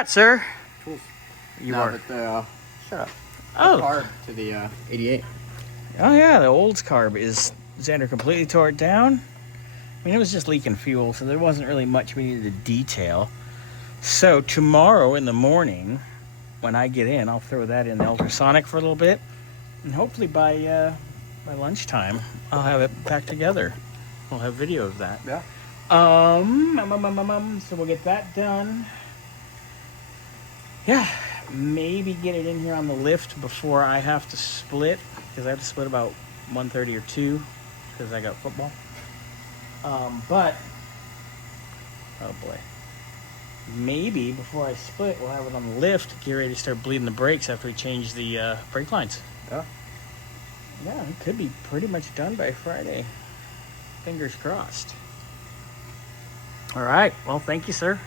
at, sir? Tools. You no, are. But the, shut up. Oh. The carb to the 88. Oh yeah, the Olds carb is Xander completely tore it down. I mean, it was just leaking fuel, so there wasn't really much we needed to detail. So tomorrow in the morning, when I get in, I'll throw that in the ultrasonic for a little bit, and hopefully by lunchtime, I'll have it back together. We'll have video of that. Yeah. So we'll get that done. Yeah, maybe get it in here on the lift before I have to split, because I have to split about 1:30 or 2, because I got football. But, oh boy. Maybe before I split, we'll have it on the lift, get ready to start bleeding the brakes after we change the brake lines. Yeah. Yeah, it could be pretty much done by Friday. Fingers crossed. All right. Well, thank you, sir.